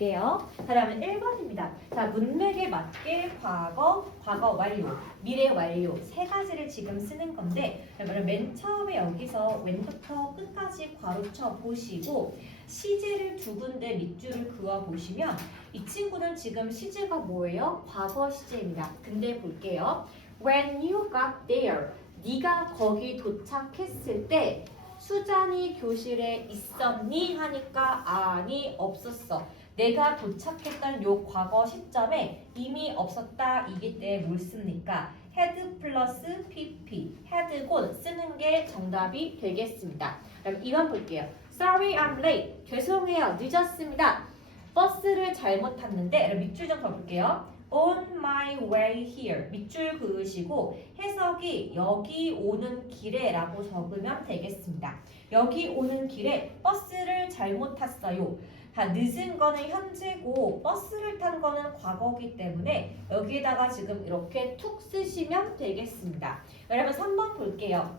볼게요. 그러면 1번입니다. 자, 문맥에 맞게 과거, 과거 완료, 미래 완료 세 가지를 지금 쓰는 건데 그러면 맨 처음에 여기서 왼부터 끝까지 괄호쳐 보시고 시제를 두 군데 밑줄을 그어 보시면 이 친구는 지금 시제가 뭐예요? 과거 시제입니다. 근데 볼게요. When you got there, 네가 거기 도착했을 때 수잔이 교실에 있었니? 하니까 아니 없었어. 내가 도착했던 요 과거 시점에 이미 없었다 이기 때문에 뭘 씁니까? had 플러스 pp, had 곧 쓰는 게 정답이 되겠습니다. 그럼 2번 볼게요. Sorry I'm late. 죄송해요. 늦었습니다. 버스를 잘못 탔는데 밑줄 좀 그어볼게요. On my way here. 밑줄 그으시고 해석이 여기 오는 길에 라고 적으면 되겠습니다. 여기 오는 길에 버스를 잘못 탔어요. 자, 늦은 거는 현재고 버스를 탄 거는 과거기 때문에 여기에다가 지금 이렇게 툭 쓰시면 되겠습니다. 여러분 3번 볼게요.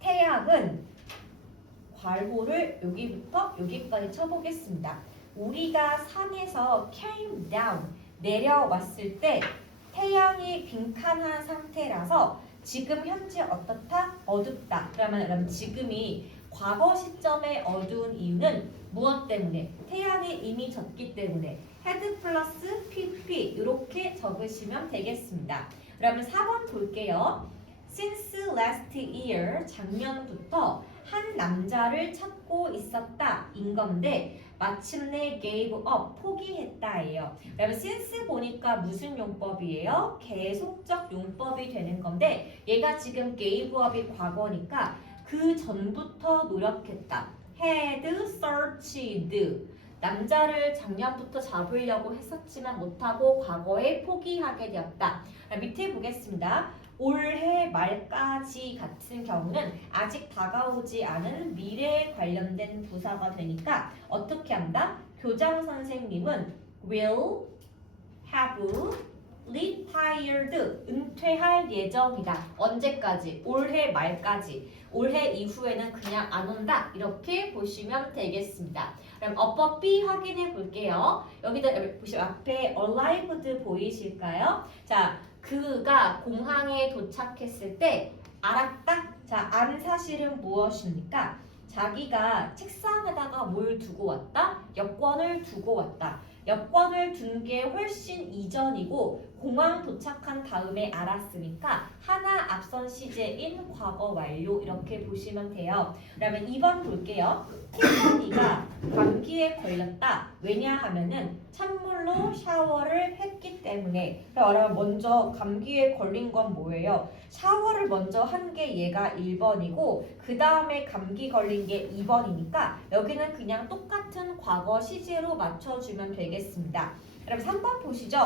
태양은 괄호를 여기부터 여기까지 쳐보겠습니다. 우리가 산에서 came down 내려왔을 때 태양이 빈칸한 상태라서 지금 현재 어떻다? 어둡다. 그러면 여러분 지금이 과거 시점에 어두운 이유는 무엇 때문에? 태양이 이미 졌기 때문에 had 플러스 pp 이렇게 적으시면 되겠습니다. 그러면 4번 볼게요. Since last year 작년부터 한 남자를 찾고 있었다 인 건데 마침내 gave up 포기했다예요. 그러면 since 보니까 무슨 용법이에요? 계속적 용법이 되는 건데 얘가 지금 gave up이 과거니까 그 전부터 노력했다. had searched 남자를 작년부터 잡으려고 했었지만 못하고 과거에 포기하게 되었다. 밑에 보겠습니다. 올해 말까지 같은 경우는 아직 다가오지 않은 미래에 관련된 부사가 되니까 어떻게 한다? 교장 선생님은 will have retired 은퇴할 예정이다. 언제까지? 올해 말까지. 올해 이후에는 그냥 안 온다. 이렇게 보시면 되겠습니다. 그럼 어법 B 확인해 볼게요. 여기다 보시면 앞에 arrived 보이실까요? 자, 그가 공항에 도착했을 때 알았다. 자, 안 사실은 무엇입니까? 자기가 책상에다가 뭘 두고 왔다? 여권을 두고 왔다. 여권을 둔 게 훨씬 이전이고 공항 도착한 다음에 알았으니까 하나 앞선 시제인 과거 완료 이렇게 보시면 돼요. 그러면 2번 볼게요. 티파니가 감기에 걸렸다. 왜냐하면은 찬물로 샤워를 했기 때문에. 그러면 먼저 감기에 걸린 건 뭐예요? 샤워를 먼저 한 게 얘가 1번이고 그 다음에 감기 걸린 게 2번이니까 여기는 그냥 똑같은 과거 시제로 맞춰주면 되겠습니다. 그럼 3번 보시죠.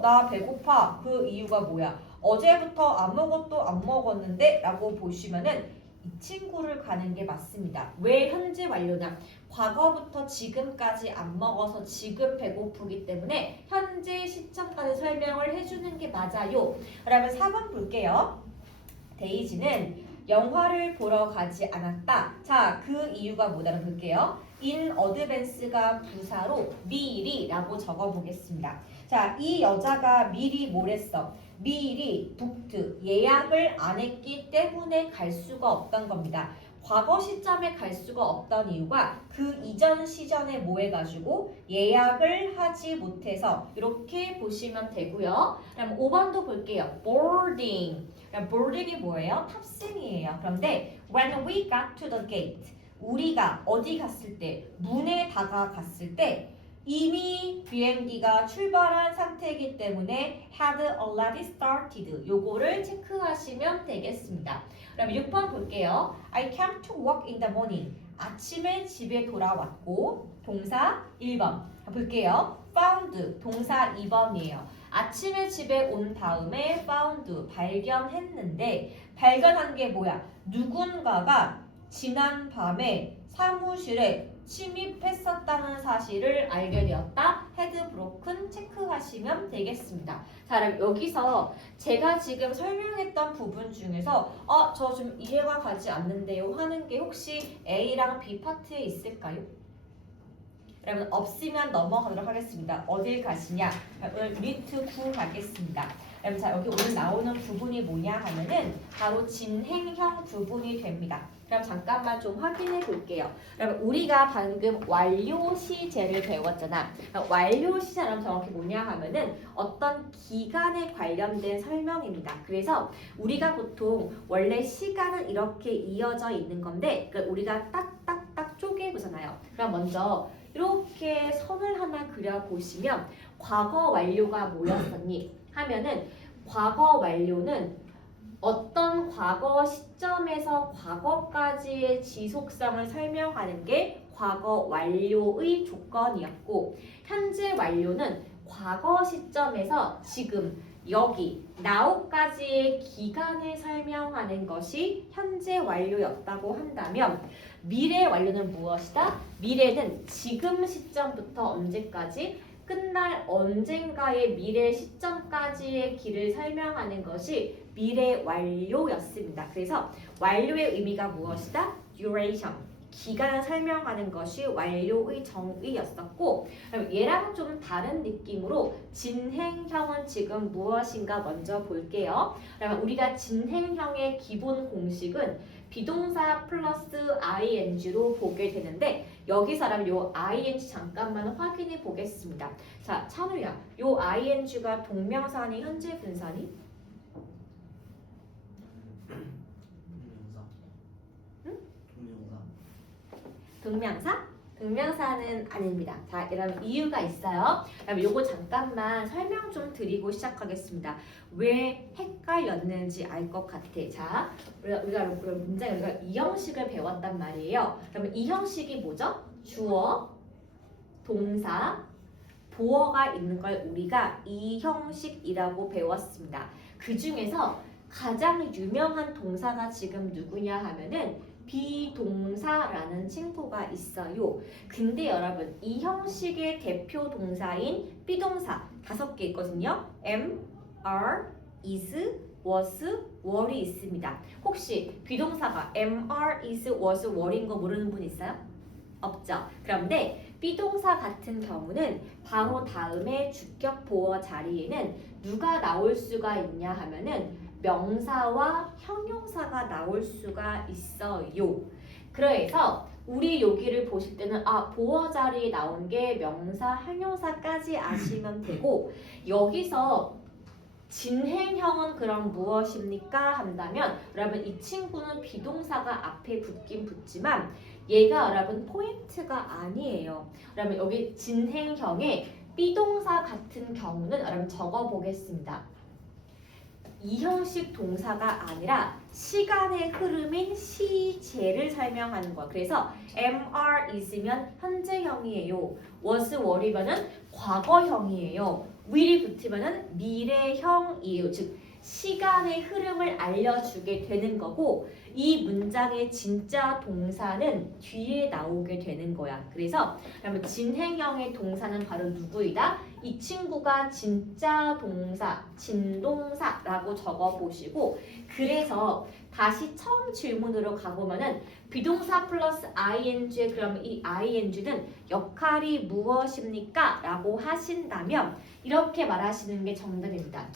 나 배고파. 그 이유가 뭐야? 어제부터 아무것도 안 먹었는데 라고 보시면은 이 친구를 가는 게 맞습니다. 왜 현재 완료냐? 과거부터 지금까지 안 먹어서 지금 배고프기 때문에 현재 시점까지 설명을 해주는 게 맞아요. 그러면 4번 볼게요. 데이지는 영화를 보러 가지 않았다. 자, 그 이유가 뭐다라고 볼게요. in advance가 부사로 미리라고 적어보겠습니다. 자, 이 여자가 미리 뭘 했어? 미리 booked 예약을 안 했기 때문에 갈 수가 없던 겁니다. 과거 시점에 갈 수가 없던 이유가 그 이전 시점에 뭐 해가지고 예약을 하지 못해서 이렇게 보시면 되고요. 그럼 5번도 볼게요. boarding. boarding이 뭐예요? 탑승이에요. 그런데 when we got to the gate 우리가 어디 갔을 때 문에 다가갔을 때 이미 비행기가 출발한 상태이기 때문에 had already started 요거를 체크하시면 되겠습니다. 그럼 6번 볼게요. I came to work in the morning. 아침에 집에 돌아왔고 동사 1번 볼게요. found 동사 2번이에요. 아침에 집에 온 다음에 found 발견했는데 발견한 게 뭐야? 누군가가 지난 밤에 사무실에 침입했었다는 사실을 알게 되었다. 헤드 브로큰 체크하시면 되겠습니다. 자, 그럼 여기서 제가 지금 설명했던 부분 중에서 저 좀 이해가 가지 않는데요 하는 게 혹시 A랑 B 파트에 있을까요? 여러분 없으면 넘어가도록 하겠습니다. 어딜 가시냐? 오늘 유니트 9 가겠습니다. 여러분 자 여기 오늘 나오는 부분이 뭐냐 하면은 바로 진행형 부분이 됩니다. 그럼 잠깐만 좀 확인해 볼게요. 여러분 우리가 방금 완료 시제를 배웠잖아. 완료 시제는 정확히 뭐냐 하면은 어떤 기간에 관련된 설명입니다. 그래서 우리가 보통 원래 시간은 이렇게 이어져 있는 건데 우리가 딱딱딱 쪼개 보잖아요. 그럼 먼저 이렇게 선을 하나 그려 보시면 과거 완료가 뭐였었니? 하면은 과거 완료는 어떤 과거 시점에서 과거까지의 지속성을 설명하는 게 과거 완료의 조건이었고, 현재 완료는 과거 시점에서 지금 여기 now까지의 기간을 설명하는 것이 현재 완료였다고 한다면, 미래 완료는 무엇이다? 미래는 지금 시점부터 언제까지? 끝날 언젠가의 미래 시점까지의 길을 설명하는 것이 미래 완료였습니다. 그래서 완료의 의미가 무엇이다? duration, 기간을 설명하는 것이 완료의 정의였었고, 얘랑 좀 다른 느낌으로 진행형은 지금 무엇인가 먼저 볼게요. 그러면 우리가 진행형의 기본 공식은 비동사 플러스 ing로 보게 되는데, 여기서라면 요 ing 잠깐만 확인해 보겠습니다. 자, 찬우야, 요 ing가 동명사니 현재 분사니? 동명사? 동명사는 아닙니다. 자, 이러면 이유가 있어요. 그럼 요거 잠깐만 설명 좀 드리고 시작하겠습니다. 왜 헷갈렸는지 알 것 같아. 자, 우리가 문장에 우리가 이 형식을 배웠단 말이에요. 그러면 이 형식이 뭐죠? 주어, 동사, 보어가 있는 걸 우리가 이 형식이라고 배웠습니다. 그 중에서 가장 유명한 동사가 지금 누구냐 하면은 비동사라는 친구가 있어요. 근데 여러분 이 형식의 대표 동사인 비동사 5개 있거든요. am, are, is, was, were이 있습니다. 혹시 비동사가 am, are, is, was, were인 거 모르는 분 있어요? 없죠. 그런데 비동사 같은 경우는 바로 다음에 주격 보어 자리에는 누가 나올 수가 있냐 하면은 명사와 형용사가 나올 수가 있어요. 그래서 우리 여기를 보실 때는 보어 자리에 나온 게 명사, 형용사까지 아시면 되고, 여기서 진행형은 그럼 무엇입니까? 한다면 여러분 이 친구는 비동사가 앞에 붙긴 붙지만 얘가 여러분 포인트가 아니에요. 그러면 여기 진행형의 비동사 같은 경우는 여러분 적어 보겠습니다. 이 형식 동사가 아니라 시간의 흐름인 시제를 설명하는 거야. 그래서 am, are, is면 현재형이에요. was, were이면은 과거형이에요. will이 붙으면은 미래형이에요. 즉 시간의 흐름을 알려주게 되는 거고, 이 문장의 진짜 동사는 뒤에 나오게 되는 거야. 그래서 그러면 진행형의 동사는 바로 누구이다? 이 친구가 진짜 동사, 진동사라고 적어보시고, 그래서 다시 처음 질문으로 가보면은 비동사 플러스 ing에 그럼 이 ing는 역할이 무엇입니까? 라고 하신다면 이렇게 말하시는 게 정답입니다.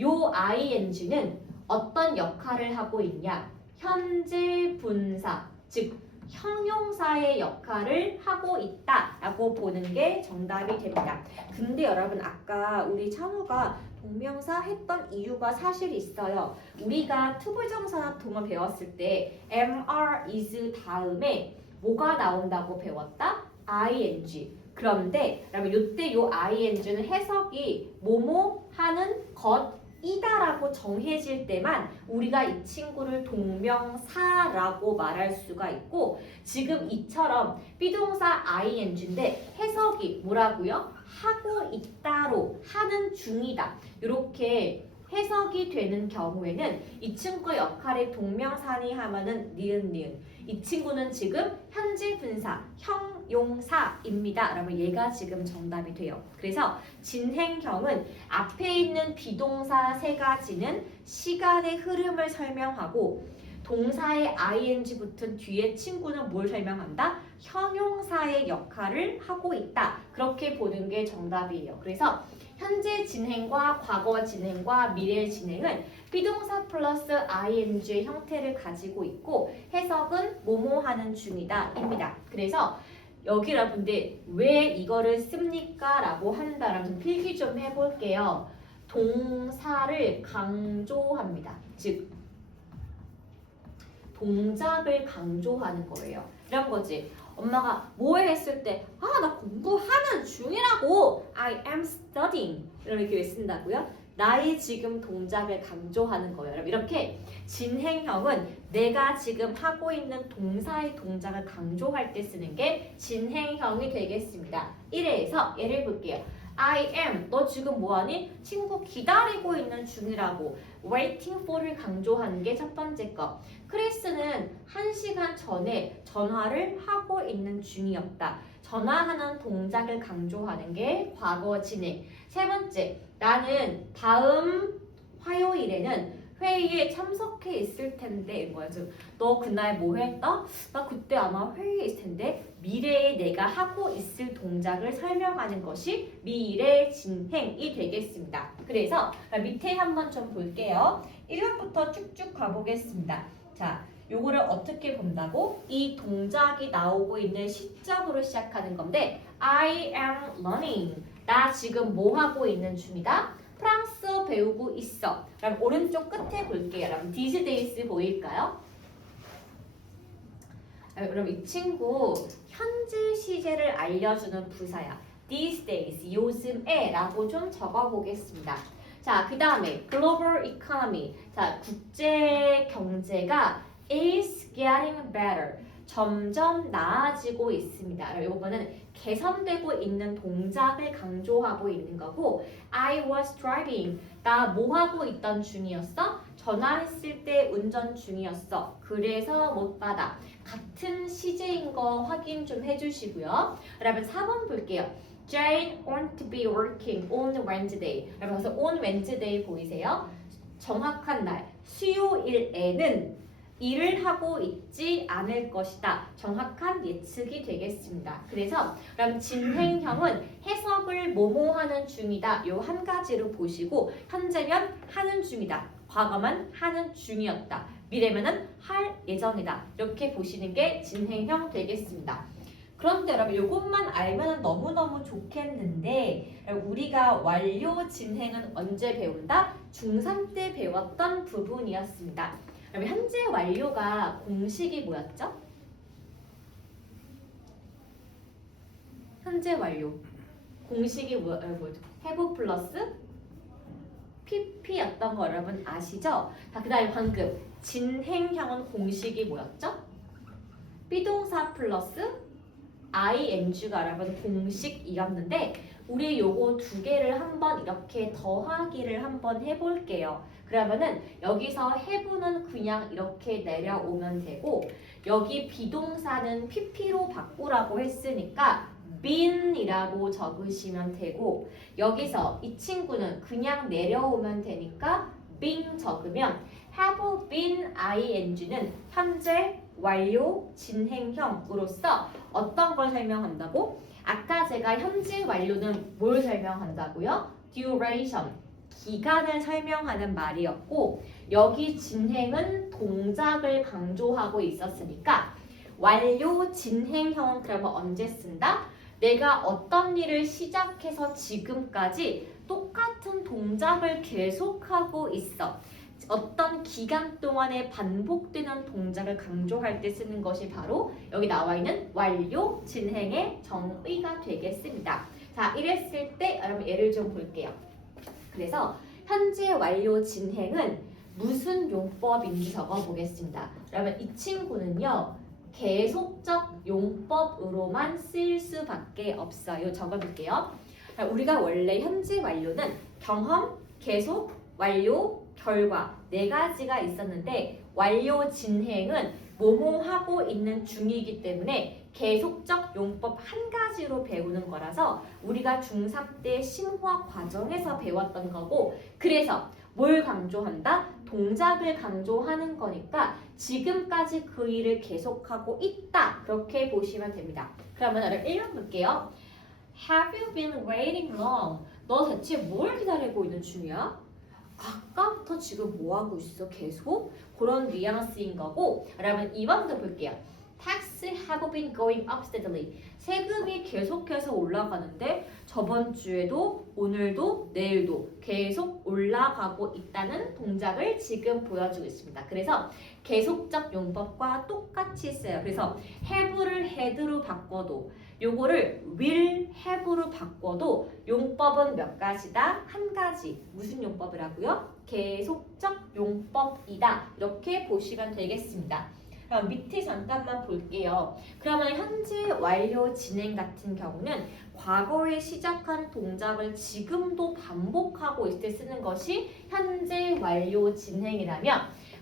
요 ing는 어떤 역할을 하고 있냐? 현재 분사, 즉 형용사의 역할을 하고 있다라고 보는 게 정답이 됩니다. 근데 여러분 아까 우리 찬우가 동명사 했던 이유가 사실 있어요. 우리가 투부정사나 동을 배웠을 때 am, are, is 다음에 뭐가 나온다고 배웠다? ing. 그런데 여러분 이때 요 ing는 해석이 뭐뭐 하는 것이다라고 정해질 때만 우리가 이 친구를 동명사라고 말할 수가 있고, 지금 이처럼 비동사 ing인데 해석이 뭐라고요? 하고 있다로, 하는 중이다, 이렇게 해석이 되는 경우에는 이 친구의 역할이 동명사니 하면은 니은. 이 친구는 지금 현재 분사, 형용사입니다. 그러면 얘가 지금 정답이 돼요. 그래서 진행형은 앞에 있는 비동사 3가지는 시간의 흐름을 설명하고, 동사의 ing 붙은 뒤에 친구는 뭘 설명한다? 형용사의 역할을 하고 있다. 그렇게 보는 게 정답이에요. 그래서 현재 진행과 과거 진행과 미래 진행은 비동사 플러스 ing의 형태를 가지고 있고 해석은 뭐뭐 하는 중이다 입니다. 그래서 여기 여러분들 왜 이거를 씁니까? 라고 한다라면 좀 필기 좀 해볼게요. 동사를 강조합니다. 즉 동작을 강조하는 거예요. 이런 거지. 엄마가 뭐해 했을 때 나 공부하는 중이라고 I am studying 이렇게 왜 쓴다고요? 나의 지금 동작을 강조하는 거예요. 여러분 이렇게 진행형은 내가 지금 하고 있는 동사의 동작을 강조할 때 쓰는 게 진행형이 되겠습니다. 1회에서 예를 볼게요. I am 너 지금 뭐하니? 친구 기다리고 있는 중이라고 waiting for를 강조하는 게 첫 번째 거. 크리스는 1시간 전에 전화를 하고 있는 중이었다. 전화하는 동작을 강조하는 게 과거 진행. 세 번째, 나는 다음 화요일에는 회의에 참석해 있을 텐데 뭐야 너 그날 뭐 했다? 나 그때 아마 회의에 있을 텐데 미래에 내가 하고 있을 동작을 설명하는 것이 미래 진행이 되겠습니다. 그래서 밑에 한번 좀 볼게요. 1번부터 쭉쭉 가보겠습니다. 자, 요거를 어떻게 본다고? 이 동작이 나오고 있는 시점으로 시작하는 건데 I am learning. 나 지금 뭐 하고 있는 중이다? 프랑스어 배우고 있어. 그럼 오른쪽 끝에 볼게요. 여러분 these days 보일까요? 그럼 이 친구 현재 시제를 알려주는 부사야. These days, 요즘에 라고 좀 적어보겠습니다. 자, 그 다음에 global economy. 자, 국제 경제가 is getting better. 점점 나아지고 있습니다. 이거는 개선되고 있는 동작을 강조하고 있는 거고 I was driving. 나 뭐 하고 있던 중이었어? 전화했을 때 운전 중이었어. 그래서 못 받아. 같은 시제인 거 확인 좀 해주시고요. 여러분 4번 볼게요. Jane won't be working on Wednesday. 여러분 그래서 on Wednesday 보이세요? 정확한 날 수요일에는 일을 하고 있지 않을 것이다. 정확한 예측이 되겠습니다. 그래서 그럼 진행형은 해석을 뭐뭐 하는 중이다. 요 한 가지로 보시고 현재면 하는 중이다. 과거만 하는 중이었다. 미래면은 할 예정이다. 이렇게 보시는 게 진행형 되겠습니다. 그런데 여러분 이것만 알면 너무너무 좋겠는데 우리가 완료 진행은 언제 배운다? 중3 때 배웠던 부분이었습니다. 그럼 현재 완료가 공식이 뭐였죠? 현재 완료 공식이 뭐죠? have 플러스 pp였던 거 여러분 아시죠? 자, 그 다음에 방금 진행형은 공식이 뭐였죠? 비동사 플러스 ing가 여러분 공식이었는데 우리 요거 두 개를 한번 이렇게 더하기를 한번 해볼게요. 그러면은 여기서 have는 그냥 이렇게 내려오면 되고 여기 비동사는 pp로 바꾸라고 했으니까 been이라고 적으시면 되고 여기서 이 친구는 그냥 내려오면 되니까 been 적으면 have been ing는 현재 완료 진행형으로서 어떤 걸 설명한다고? 아까 제가 현재 완료는 뭘 설명한다고요? duration, 기간을 설명하는 말이었고 여기 진행은 동작을 강조하고 있었으니까 완료 진행형은 그러면 언제 쓴다? 내가 어떤 일을 시작해서 지금까지 똑같은 동작을 계속하고 있어. 어떤 기간 동안에 반복되는 동작을 강조할 때 쓰는 것이 바로 여기 나와 있는 완료 진행의 정의가 되겠습니다. 자, 이랬을 때 여러분 예를 좀 볼게요. 그래서 현재 완료 진행은 무슨 용법인지 적어보겠습니다. 여러분 이 친구는요. 계속적 용법으로만 쓸 수밖에 없어요. 적어볼게요. 우리가 원래 현재 완료는 경험, 계속, 완료, 결과 네 가지가 있었는데 완료 진행은 뭐뭐 하고 있는 중이기 때문에 계속적 용법 한 가지로 배우는 거라서 우리가 중3 때 심화 과정에서 배웠던 거고 그래서 뭘 강조한다? 동작을 강조하는 거니까 지금까지 그 일을 계속하고 있다. 그렇게 보시면 됩니다. 그러면 나를 1번 볼게요. Have you been waiting long? 너 대체 뭘 기다리고 있는 중이야? 아까부터 지금 뭐 하고 있어? 계속? 그런 뉘앙스인 거고. 그러면 2번부터 볼게요. Tax have been going up steadily. 세금이 계속해서 올라가는데 저번 주에도 오늘도 내일도 계속 올라가고 있다는 동작을 지금 보여주고 있습니다. 그래서 계속적 용법과 똑같이 써요. 그래서 have를 had로 바꿔도 요거를 will have로 바꿔도 용법은 몇 가지다? 한 가지. 무슨 용법이라고요? 계속적 용법이다. 이렇게 보시면 되겠습니다. 그럼 밑에 잠깐만 볼게요. 그러면 현재 완료 진행 같은 경우는 과거에 시작한 동작을 지금도 반복하고 있을 때 쓰는 것이 현재 완료 진행이라면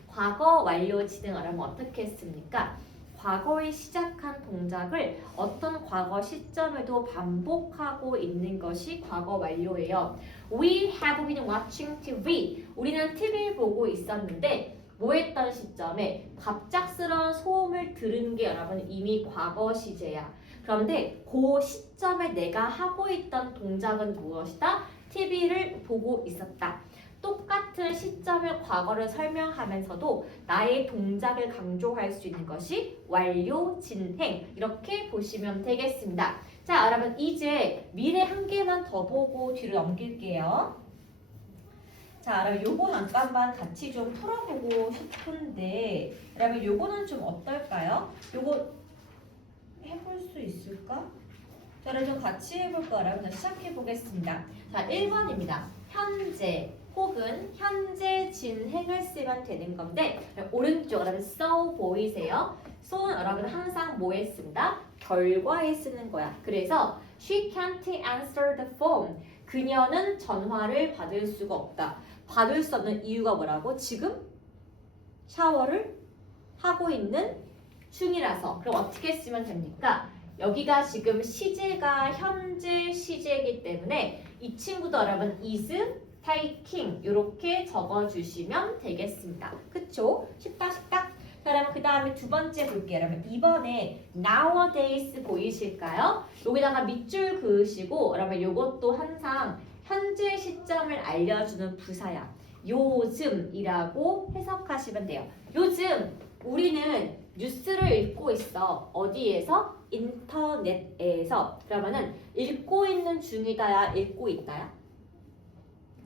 과거 완료 진행을 하면 어떻게 했습니까? 과거에 시작한 동작을 어떤 과거 시점에도 반복하고 있는 것이 과거 완료예요. We have been watching TV. 우리는 TV를 보고 있었는데 뭐 했던 시점에 갑작스러운 소음을 들은 게 여러분 이미 과거 시제야. 그런데 그 시점에 내가 하고 있던 동작은 무엇이다? TV를 보고 있었다. 똑같은 시점의 과거를 설명하면서도 나의 동작을 강조할 수 있는 것이 완료, 진행 이렇게 보시면 되겠습니다. 자, 여러분 이제 미래 한 개만 더 보고 뒤로 넘길게요. 자, 여러분 요거 잠깐만 같이 좀 풀어보고 싶은데 여러분 요거는 좀 어떨까요? 요거 해볼 수 있을까? 자, 여러분 좀 같이 해볼까요? 여러분 시작해 보겠습니다. 자, 1번입니다. 현재 혹은 현재 진행을 쓰면 되는 건데 오른쪽 여러분 so 보이세요? so는 여러분 항상 뭐에 쓴다? 결과에 쓰는 거야. 그래서 she can't answer the phone. 그녀는 전화를 받을 수가 없다. 받을 수 없는 이유가 뭐라고? 지금 샤워를 하고 있는 중이라서. 그럼 어떻게 쓰면 됩니까? 여기가 지금 시제가 현재 시제이기 때문에 이 친구도 여러분 is taking 이렇게 적어주시면 되겠습니다. 그쵸? 쉽다. 자, 그러면 그 다음에 두 번째 볼게요. 여러분 이번에 nowadays 보이실까요? 여기다가 밑줄 그으시고 여러분 이것도 항상 현재 시점을 알려주는 부사야. 요즘이라고 해석하시면 돼요. 요즘 우리는 뉴스를 읽고 있어. 어디에서? 인터넷에서. 그러면은 읽고 있는 중이다야, 읽고 있다야?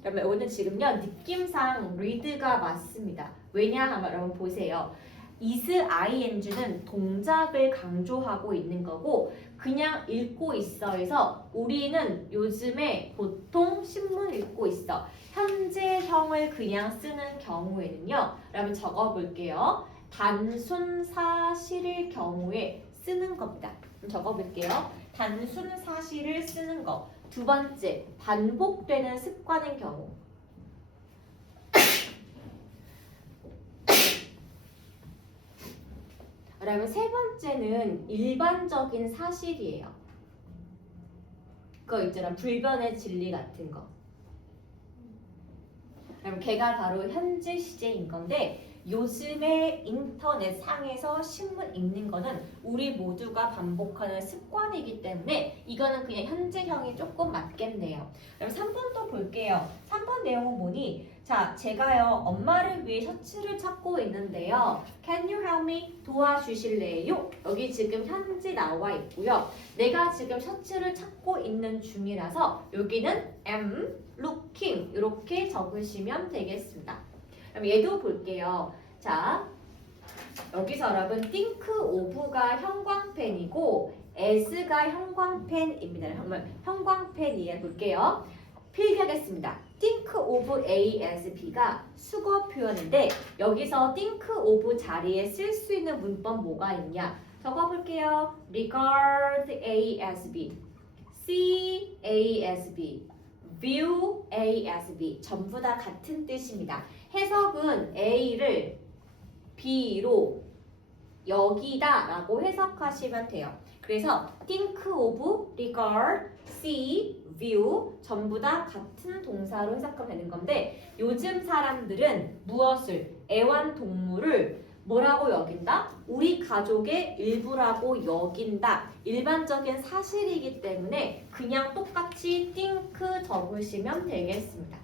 그러면 오늘 지금요 느낌상 read가 맞습니다. 왜냐하면 여러분 보세요. is ing는 동작을 강조하고 있는 거고 그냥 읽고 있어에서 우리는 요즘에 보통 신문 읽고 있어. 현재형을 그냥 쓰는 경우에는요. 여러분 적어볼게요. 단순 사실일 경우에 쓰는 겁니다. 적어볼게요. 단순 사실을 쓰는 거. 두 번째, 반복되는 습관인 경우. 그다음에 세 번째는 일반적인 사실이에요. 그거 있잖아, 불변의 진리 같은 거. 그럼 걔가 바로 현재 시제인 건데 요즘에 인터넷 상에서 신문 읽는 거는 우리 모두가 반복하는 습관이기 때문에 이거는 그냥 현재형이 조금 맞겠네요. 그럼 3번도 볼게요. 3번 내용은 뭐니? 자, 제가요 엄마를 위해 셔츠를 찾고 있는데요. Can you help me? 도와주실래요? 여기 지금 현재 나와 있고요. 내가 지금 셔츠를 찾고 있는 중이라서 여기는 am looking 이렇게 적으시면 되겠습니다. 그럼 얘도 볼게요. 자, 여기서 여러분 think of가 형광펜이고 as가 형광펜입니다. 형광펜이에요. 볼게요. 필기하겠습니다. think of A as B가 수거 표현인데 여기서 think of 자리에 쓸 수 있는 문법 뭐가 있냐? 적어볼게요. regard A as B, see A as B, view A as B 전부 다 같은 뜻입니다. 해석은 A를 B로 여기다 라고 해석하시면 돼요. 그래서 think of, regard, see, view 전부 다 같은 동사로 해석하면 되는 건데 요즘 사람들은 무엇을 애완동물을 뭐라고 여긴다? 우리 가족의 일부라고 여긴다. 일반적인 사실이기 때문에 그냥 똑같이 think 적으시면 되겠습니다.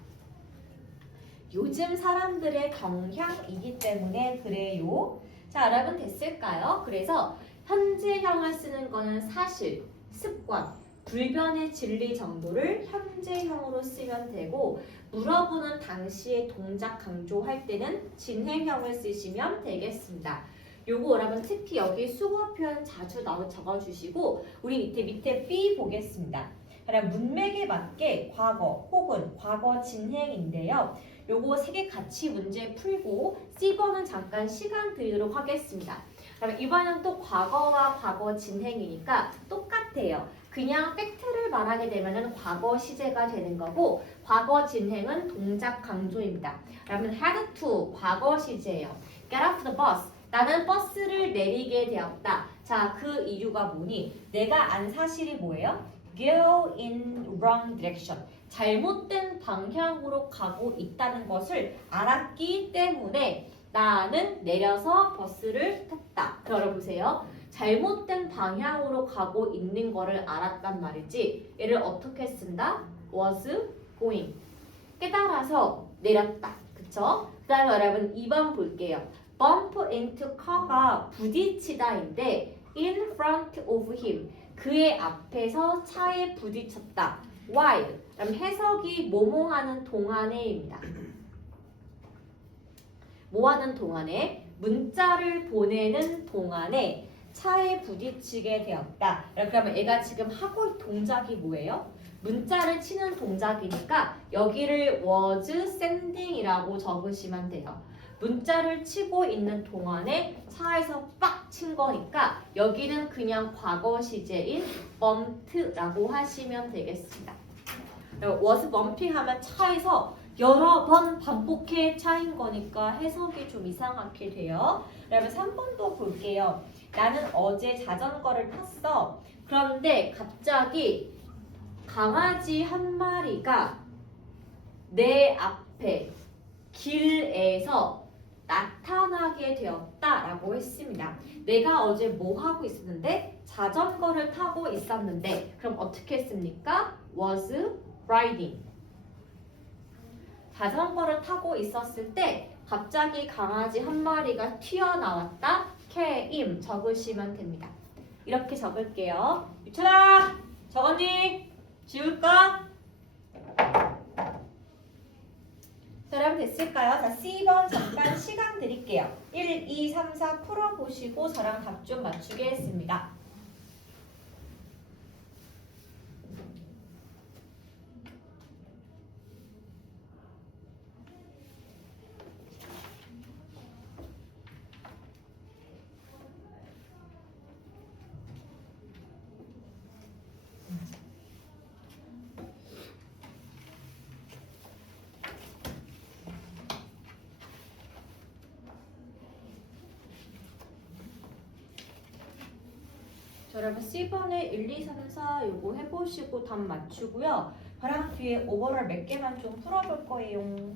요즘 사람들의 경향이기 때문에 그래요. 자, 여러분 됐을까요? 그래서 현재형을 쓰는 거는 사실, 습관, 불변의 진리 정도를 현재형으로 쓰면 되고 물어보는 당시의 동작 강조할 때는 진행형을 쓰시면 되겠습니다. 요거 여러분 특히 여기 수거 표현 자주 적어주시고 우리 밑에 B 보겠습니다. 그럼 문맥에 맞게 과거 혹은 과거 진행인데요. 요거 3개 같이 문제 풀고 C번은 잠깐 시간 드리도록 하겠습니다. 그럼 이번엔 또 과거와 과거 진행이니까 똑같아요. 그냥 팩트를 말하게 되면은 과거 시제가 되는 거고 과거 진행은 동작 강조입니다. 그러면 had to 과거 시제예요. Get off the bus. 나는 버스를 내리게 되었다. 자, 그 이유가 뭐니? 내가 안 사실이 뭐예요? Go in wrong direction. 잘못된 방향으로 가고 있다는 것을 알았기 때문에 나는 내려서 버스를 탔다. 들어보세요. 잘못된 방향으로 가고 있는 거를 알았단 말이지. 얘를 어떻게 쓴다? was going. 깨달아서 내렸다. 그쵸? 그 다음에 여러분 2번 볼게요. bump into car가 부딪히다인데 in front of him. 그의 앞에서 차에 부딪혔다. while. 그럼 해석이 뭐뭐 하는 동안에입니다. 뭐 하는 동안에? 문자를 보내는 동안에 차에 부딪히게 되었다. 그러면 얘가 지금 하고 있는 동작이 뭐예요? 문자를 치는 동작이니까 여기를 was sending이라고 적으시면 돼요. 문자를 치고 있는 동안에 차에서 빡 친 거니까 여기는 그냥 과거 시제인 bumped라고 하시면 되겠습니다. was bumping 하면 차에서 여러 번 반복해 차인 거니까 해석이 좀 이상하게 돼요. 그러면 3번도 볼게요. 나는 어제 자전거를 탔어. 그런데 갑자기 강아지 한 마리가 내 앞에 길에서 나타나게 되었다라고 했습니다. 내가 어제 뭐 하고 있었는데? 자전거를 타고 있었는데 그럼 어떻게 했습니까? was riding. 자전거를 타고 있었을 때 갑자기 강아지 한 마리가 튀어나왔다. came 적으시면 됩니다. 이렇게 적을게요. 유찬아! 적었니? 지울까? 자, 여러분 됐을까요? 자, C번 잠깐 시간 드릴게요. 1, 2, 3, 4 풀어보시고 저랑 답 좀 맞추게 했습니다. 자, 여러분 C번에 1, 2, 3, 4 요거 해보시고 답 맞추고요. 바람 뒤에 오버롤 몇 개만 좀 풀어볼 거예요.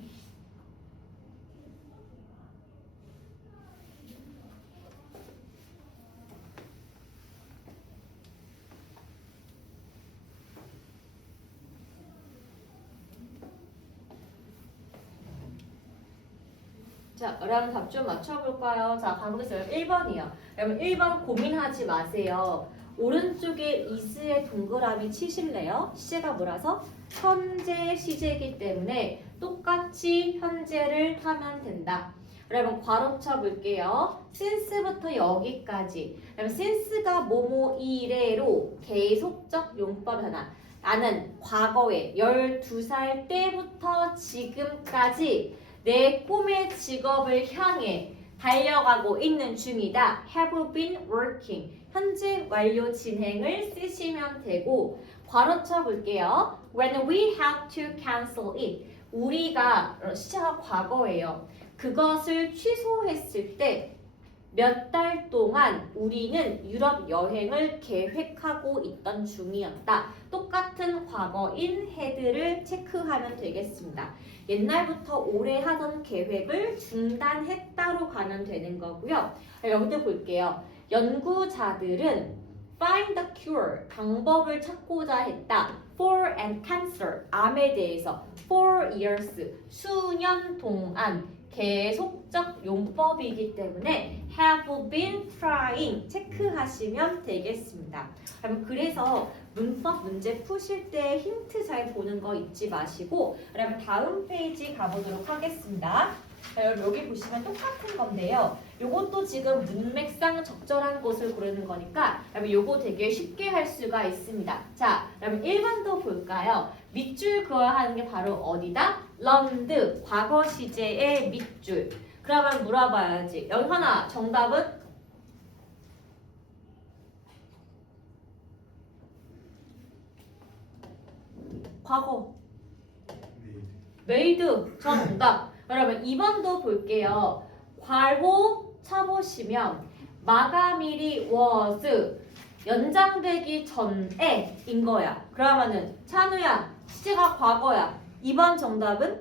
자, 여러분 답 좀 맞춰볼까요? 자, 가보겠어요. 1번이요. 여러분 1번 고민하지 마세요. 오른쪽에 is의 동그라미 치실래요? 시제가 뭐라서? 현재 시제이기 때문에 똑같이 현재를 하면 된다. 여러분 괄호쳐 볼게요. since부터 여기까지. 그럼 since가 뭐뭐 이래로 계속적 용법 하나. 나는 과거에 12살 때부터 지금까지 내 꿈의 직업을 향해 달려가고 있는 중이다. have been working. 현재 완료 진행을 쓰시면 되고 괄호쳐 볼게요. When we had to cancel it. 우리가 시제가 과거예요. 그것을 취소했을 때 몇 달 동안 우리는 유럽 여행을 계획하고 있던 중이었다. 똑같은 과거인 had를 체크하면 되겠습니다. 옛날부터 오래 하던 계획을 중단했다로 가면 되는 거고요. 여기도 볼게요. 연구자들은 find the cure, 방법을 찾고자 했다. for and cancer, 암에 대해서 for years, 수년 동안 계속적 용법이기 때문에 have been trying 체크하시면 되겠습니다. 그래서 문법 문제 푸실 때 힌트 잘 보는 거 잊지 마시고 그러면 다음 페이지 가보도록 하겠습니다. 여기 보시면 똑같은 건데요. 요것도 지금 문맥상 적절한 것을 고르는 거니까 요거 되게 쉽게 할 수가 있습니다. 자, 그럼 1번도 볼까요? 밑줄 그어야 하는 게 바로 어디다? learned, 과거 시제의 밑줄. 그러면 물어봐야지. 영현아, 정답은? 과거. made, 정답. 여러분 2번도 볼게요. 괄호 쳐보시면 마감일이 was 연장되기 전에 인 거야. 그러면은 찬우야 시제가 과거야. 2번 정답은?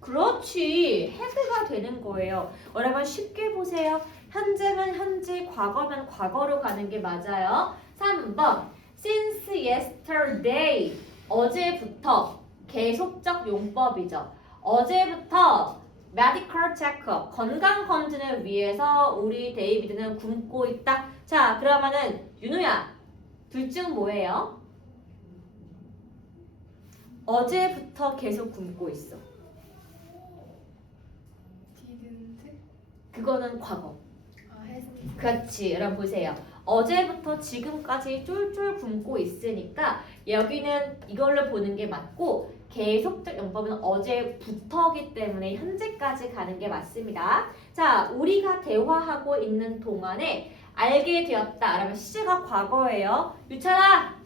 그렇지. had가 되는 거예요. 여러분 쉽게 보세요. 현재면 현재, 과거면 과거로 가는 게 맞아요. 3번 since yesterday 어제부터 계속적 용법이죠. 어제부터 medical checkup, 건강검진을 위해서 우리 데이비드는 굶고 있다. 자, 그러면은 윤우야, 둘 중 뭐예요? 어제부터 계속 굶고 있어. didn't? 그거는 과거. hasn't. 그렇지. 여러분 보세요. 어제부터 지금까지 쫄쫄 굶고 있으니까 여기는 이걸로 보는 게 맞고 계속적 용법은 어제부터기 때문에 현재까지 가는 게 맞습니다. 자, 우리가 대화하고 있는 동안에 알게 되었다. 라면 시제가 과거예요. 유찬아!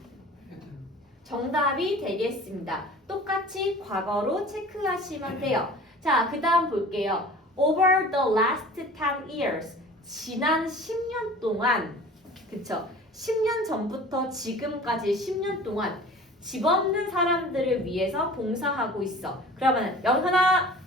정답이 되겠습니다. 똑같이 과거로 체크하시면 돼요. 자, 그 다음 볼게요. Over the last 10 years. 지난 10년 동안, 그쵸? 10년 전부터 지금까지 10년 동안 집 없는 사람들을 위해서 봉사하고 있어. 그러면 영현아!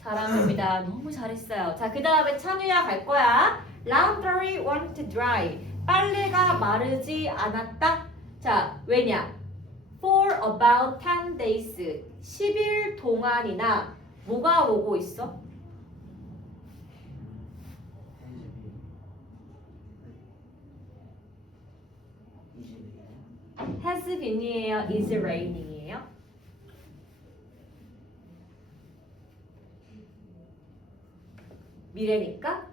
사랑합니다. 너무 잘했어요. 자, 그 다음에 찬우야 갈 거야. Laundry won't dry. 빨래가 마르지 않았다. 자, 왜냐? For about 10 days. 10일 동안이나 뭐가 오고 있어? has been이에요? is raining이에요? 미래니까?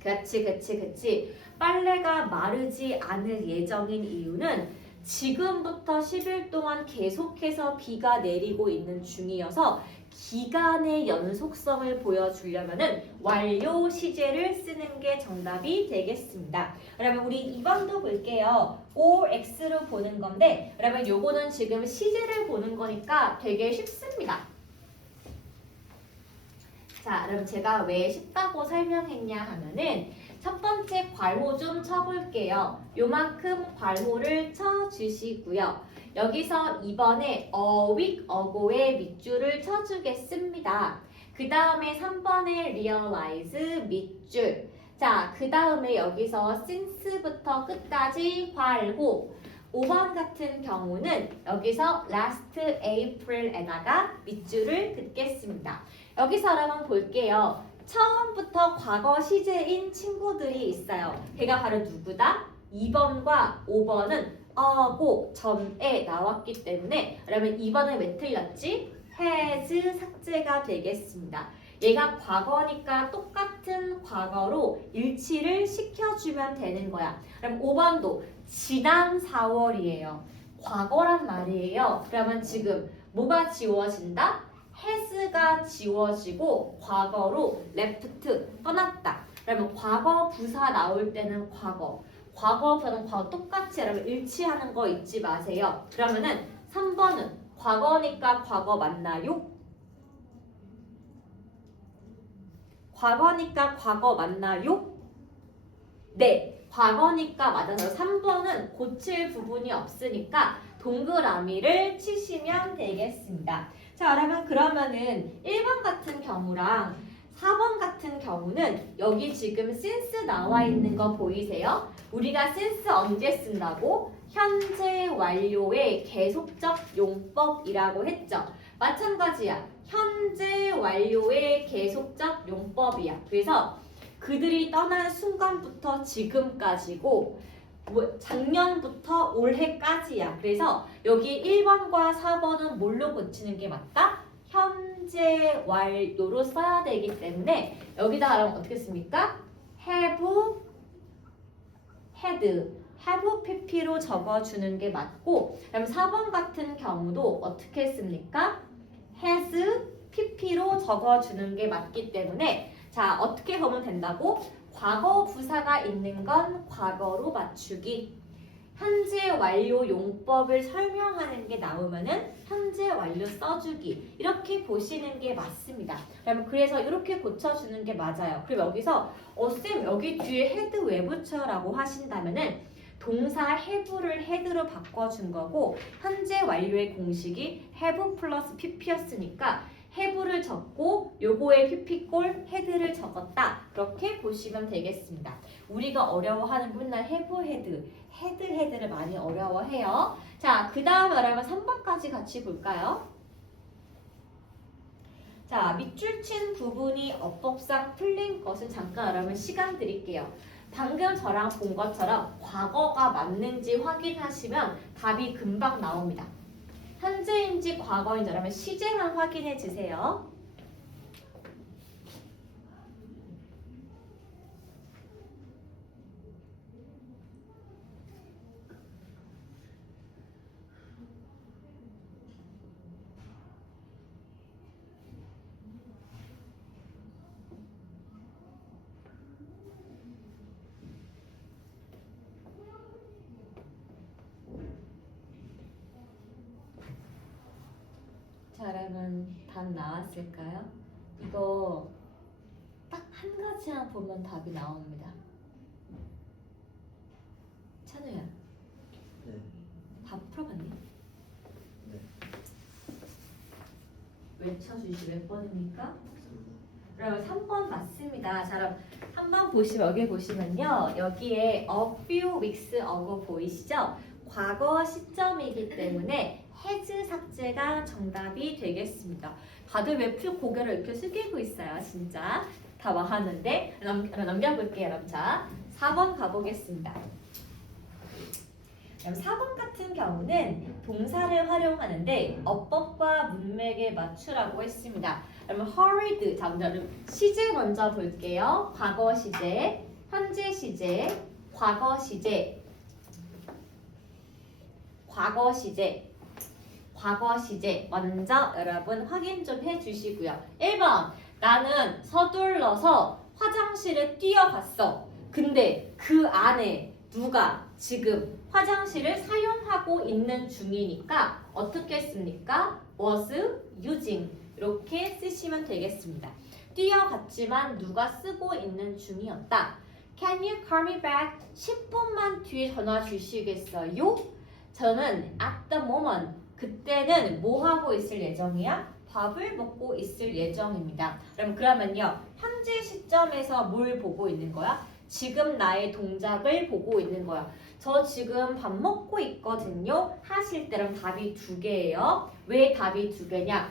그치. 빨래가 마르지 않을 예정인 이유는 지금부터 10일 동안 계속해서 비가 내리고 있는 중이어서 기간의 연속성을 보여주려면은 완료 시제를 쓰는 게 정답이 되겠습니다. 그러면 우리 2번도 볼게요. or x로 보는 건데, 그러면 요거는 지금 시제를 보는 거니까 되게 쉽습니다. 자, 그럼 제가 왜 쉽다고 설명했냐 하면은 첫 번째 괄호 좀 쳐볼게요. 요만큼 괄호를 쳐주시고요. 여기서 2번에 a week ago의 밑줄을 쳐주겠습니다. 그 다음에 3번에 realize 밑줄. 자, 그 다음에 여기서 since부터 끝까지 괄호. 5번 같은 경우는 여기서 last April에다가 밑줄을 긋겠습니다. 여기서 여러분 볼게요. 처음부터 과거 시제인 친구들이 있어요. 걔가 바로 누구다? 2번과 5번은 어고 전에 나왔기 때문에 그러면 2번은 왜 틀렸지? has 삭제가 되겠습니다. 얘가 과거니까 똑같은 과거로 일치를 시켜주면 되는 거야. 그럼 5번도 지난 4월이에요. 과거란 말이에요. 그러면 지금 뭐가 지워진다? has가 지워지고 과거로 left 떠났다. 그러면 과거 부사 나올 때는 과거 부사는 과거 똑같이 여러분 일치하는 거 잊지 마세요. 그러면은 3번은 과거니까 과거 맞나요? 과거니까 과거 맞나요? 네, 과거니까 맞아서 3번은 고칠 부분이 없으니까 동그라미를 치시면 되겠습니다. 자, 여러분 그러면은 1번 같은 경우랑 4번 같은 경우는 여기 지금 since 나와 있는 거 보이세요? 우리가 since 언제 쓴다고? 현재 완료의 계속적 용법이라고 했죠. 마찬가지야. 현재 완료의 계속적 용법이야. 그래서 그들이 떠난 순간부터 지금까지고 작년부터 올해까지야. 그래서 여기 1번과 4번은 뭘로 고치는 게 맞다? 현재 완료로 써야 되기 때문에 여기다 그러면 어떻게 씁니까? have, had, have pp로 적어주는 게 맞고 그럼 4번 같은 경우도 어떻게 씁니까? has pp로 적어주는 게 맞기 때문에 자, 어떻게 보면 된다고? 과거 부사가 있는 건 과거로 맞추기. 현재 완료 용법을 설명하는 게 나오면은 현재 완료 써주기. 이렇게 보시는 게 맞습니다. 그래서 이렇게 고쳐주는 게 맞아요. 그리고 여기서 쌤 여기 뒤에 헤드 왜 붙여라고 하신다면은 동사 have를 head로 바꿔준 거고 현재 완료의 공식이 have 플러스 pp였으니까 have를 적고 요거의 pp꼴 head를 적었다. 그렇게 보시면 되겠습니다. 우리가 어려워하는 맨날 have, head를 많이 어려워해요. 자, 그 다음에 여러분 3번까지 같이 볼까요? 자, 밑줄 친 부분이 어법상 틀린 것은 잠깐 여러분 시간 드릴게요. 방금 저랑 본 것처럼 과거가 맞는지 확인하시면 답이 금방 나옵니다. 현재인지 과거인지 여러분 시제만 확인해 주세요. 자, 여러분 답 나왔을까요? 이거 딱 한 가지만 보면 답이 나옵니다. 찬우야, 네. 답 풀어봤니? 네. 외쳐주시 몇 번입니까? 그러면 3번 맞습니다. 자, 그럼 한번 보시면 여기 보시면요. 여기에 a few weeks ago 보이시죠? 과거 시점이기 때문에 has 삭제가 정답이 되겠습니다. 다들 왜 고개를 이렇게 숙이고 있어요? 진짜 다 와하는데 넘겨볼게요. 여러분. 자, 4번 가보겠습니다. 그럼 4번 같은 경우는 동사를 활용하는데 어법과 문맥에 맞추라고 했습니다. 그러면 hurried, 자 먼저 시제 먼저 볼게요. 과거 시제, 현재 시제, 과거 시제, 과거 시제, 과거 시제 먼저 여러분 확인 좀 해주시고요. 1번, 나는 서둘러서 화장실에 뛰어갔어. 근데 그 안에 누가 지금 화장실을 사용하고 있는 중이니까 어떻게 씁니까? was using 이렇게 쓰시면 되겠습니다. 뛰어갔지만 누가 쓰고 있는 중이었다. Can you call me back? 10분만 뒤에 전화 주시겠어요? 저는 at the moment 그때는 뭐 하고 있을 예정이야? 밥을 먹고 있을 예정입니다. 그러면요 현재 시점에서 뭘 보고 있는 거야? 지금 나의 동작을 보고 있는 거야. 저 지금 밥 먹고 있거든요 하실 때는 답이 두 개예요. 왜 답이 두 개냐?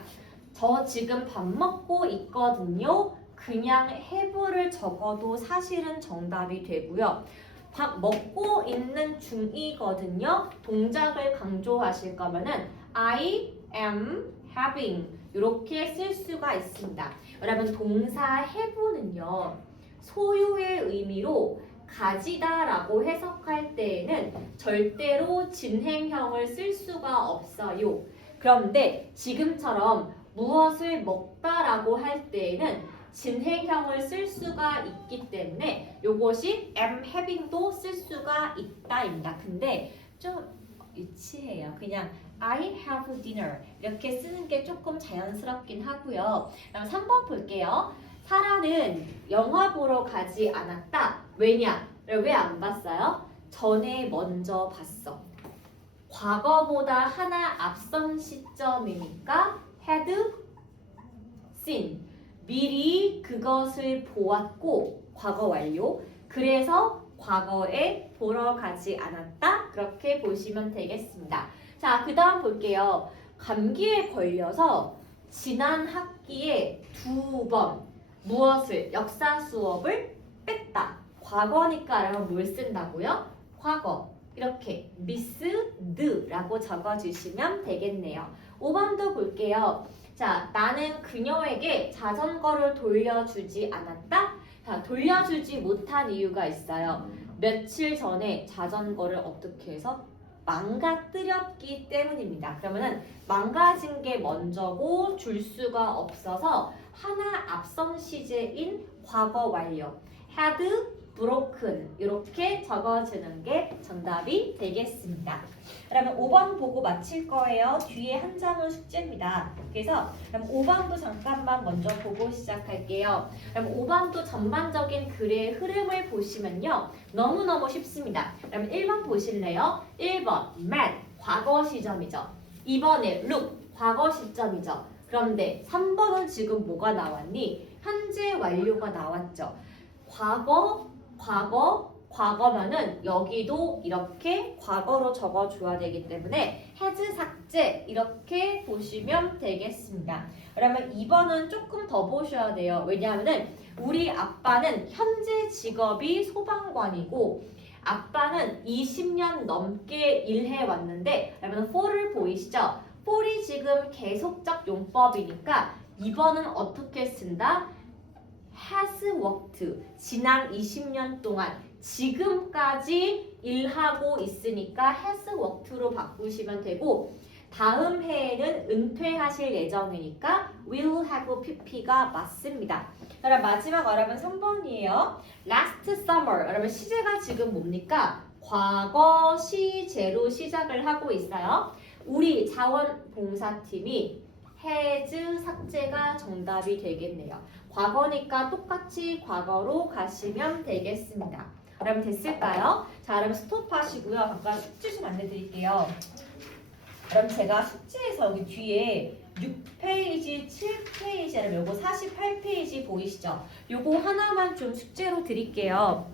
저 지금 밥 먹고 있거든요. 그냥 have를 적어도 사실은 정답이 되고요. 밥 먹고 있는 중이거든요. 동작을 강조하실 거면은 I am having 이렇게 쓸 수가 있습니다. 여러분 동사 have는요. 소유의 의미로 가지다라고 해석할 때에는 절대로 진행형을 쓸 수가 없어요. 그런데 지금처럼 무엇을 먹다라고 할 때에는 진행형을 쓸 수가 있기 때문에 이것이 am having도 쓸 수가 있다입니다. 근데 좀 유치해요. 그냥 I have dinner 이렇게 쓰는 게 조금 자연스럽긴 하고요. 그럼 3번 볼게요. 사라는 영화 보러 가지 않았다. 왜냐? 왜 안 봤어요? 전에 먼저 봤어. 과거보다 하나 앞선 시점이니까 had seen. 미리 그것을 보았고 과거 완료. 그래서 과거에 보러 가지 않았다. 그렇게 보시면 되겠습니다. 자, 그 다음 볼게요. 감기에 걸려서 지난 학기에 2번 무엇을? 역사 수업을 뺐다. 과거니까 라면 뭘 쓴다고요? 과거. 이렇게 missed라고 적어주시면 되겠네요. 5번도 볼게요. 자, 나는 그녀에게 자전거를 돌려주지 않았다. 자, 돌려주지 못한 이유가 있어요. 며칠 전에 자전거를 어떻게 해서 망가뜨렸기 때문입니다. 그러면은 망가진 게 먼저고 줄 수가 없어서 하나 앞선 시제인 과거 완료 had broken 이렇게 적어주는 게 정답이 되겠습니다. 그러면 5번 보고 마칠 거예요. 뒤에 한 장은 숙제입니다. 그래서 그럼 5번도 잠깐만 먼저 보고 시작할게요. 그럼 5번도 전반적인 글의 흐름을 보시면요. 너무너무 쉽습니다. 그럼 1번 보실래요? 1번 met 과거 시점이죠. 2번에 look 과거 시점이죠. 그런데 3번은 지금 뭐가 나왔니? 현재 완료가 나왔죠. 과거면은 여기도 이렇게 과거로 적어줘야 되기 때문에 has 삭제 이렇게 보시면 되겠습니다. 그러면 2번은 조금 더 보셔야 돼요. 왜냐하면은 우리 아빠는 현재 직업이 소방관이고 아빠는 20년 넘게 일해 왔는데 그러면 for를 보이시죠? for이 지금 계속적 용법이니까 2번은 어떻게 쓴다? has worked 지난 20년 동안 지금까지 일하고 있으니까 has worked로 바꾸시면 되고 다음 해에는 은퇴하실 예정이니까 will have pp가 맞습니다. 그럼 마지막 어려분 3번이에요. last summer 여러분 시제가 지금 뭡니까? 과거 시제로 시작을 하고 있어요. 우리 자원봉사팀이 has 삭제가 정답이 되겠네요. 과거니까 똑같이 과거로 가시면 되겠습니다. 그럼 됐을까요? 자, 그럼 스톱하시고요. 잠깐 숙제 좀 안내 드릴게요. 그럼 제가 숙제에서 여기 뒤에 6페이지, 7페이지, 요거 48페이지 보이시죠? 요거 하나만 좀 숙제로 드릴게요.